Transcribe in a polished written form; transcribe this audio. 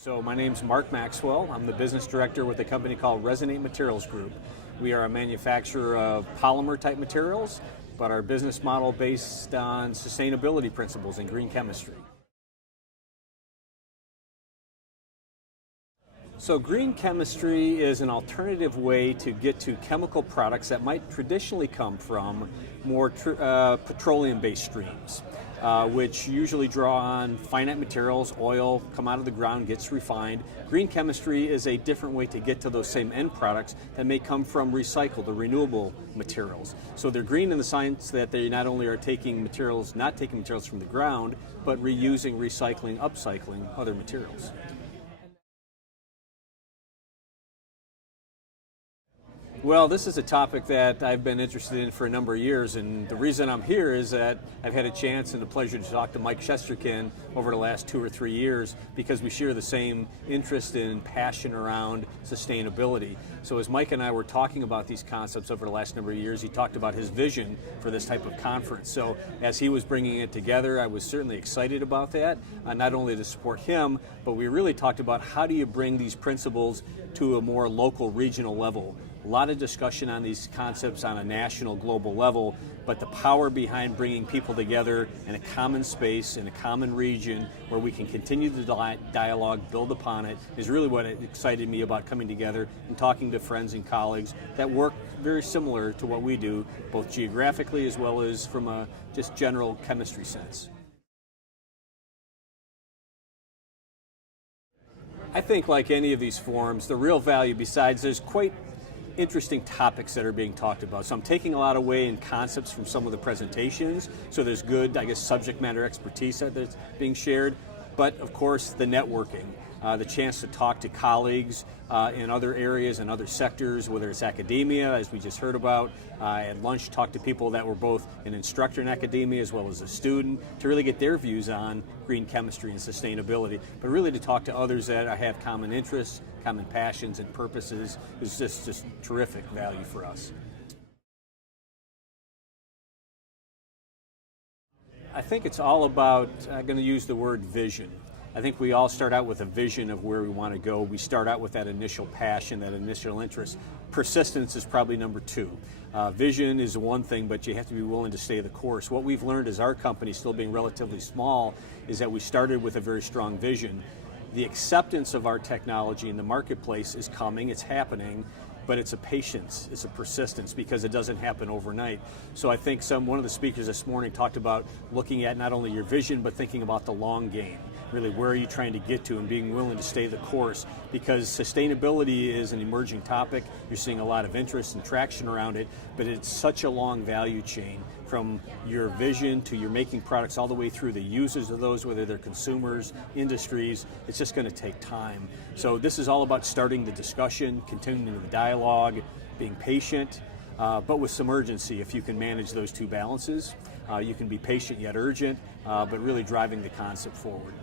So my name's Mark Maxwell. I'm the business director with a company called Resinate Materials Group. We are a manufacturer of polymer type materials, but our business model based on sustainability principles and green chemistry. So green chemistry is an alternative way to get to chemical products that might traditionally come from more petroleum-based streams, which usually draw on finite materials. Oil come out of the ground, gets refined. Green chemistry is a different way to get to those same end products that may come from recycled or renewable materials. So they're green in the sense that they not only are not taking materials from the ground, but reusing, recycling, upcycling other materials. Well, this is a topic that I've been interested in for a number of years, and the reason I'm here is that I've had a chance and the pleasure to talk to Mike Shesterkin over the last 2 or 3 years because we share the same interest and passion around sustainability. So as Mike and I were talking about these concepts over the last number of years, he talked about his vision for this type of conference. So as he was bringing it together, I was certainly excited about that, not only to support him, but we really talked about how do you bring these principles to a more local, regional level. A lot of discussion on these concepts on a national, global level, but the power behind bringing people together in a common space, in a common region, where we can continue the dialogue, build upon it, is really what excited me about coming together and talking to friends and colleagues that work very similar to what we do, both geographically as well as from a just general chemistry sense. I think like any of these forums, the real value, besides there's quite interesting topics that are being talked about. So I'm taking a lot away in concepts from some of the presentations. So there's good, I guess, subject matter expertise that's being shared. But of course, the networking, the chance to talk to colleagues in other areas and other sectors, whether it's academia, as we just heard about. At lunch, talk to people that were both an instructor in academia as well as a student to really get their views on green chemistry and sustainability. But really to talk to others that have common interests, common passions and purposes is just terrific value for us. I think it's all about, I'm going to use the word vision. I think we all start out with a vision of where we want to go. We start out with that initial passion, that initial interest. Persistence is probably number 2. Vision is one thing, but you have to be willing to stay the course. What we've learned as our company, still being relatively small, is that we started with a very strong vision. The acceptance of our technology in the marketplace is coming, it's happening, but it's a patience, it's a persistence because it doesn't happen overnight. So I think one of the speakers this morning talked about looking at not only your vision, but thinking about the long game. Really, where are you trying to get to and being willing to stay the course? Because sustainability is an emerging topic. You're seeing a lot of interest and traction around it, but it's such a long value chain from your vision to you're making products all the way through the users of those, whether they're consumers, industries. It's just going to take time. So this is all about starting the discussion, continuing the dialogue, being patient, but with some urgency. If you can manage those two balances, you can be patient yet urgent, but really driving the concept forward.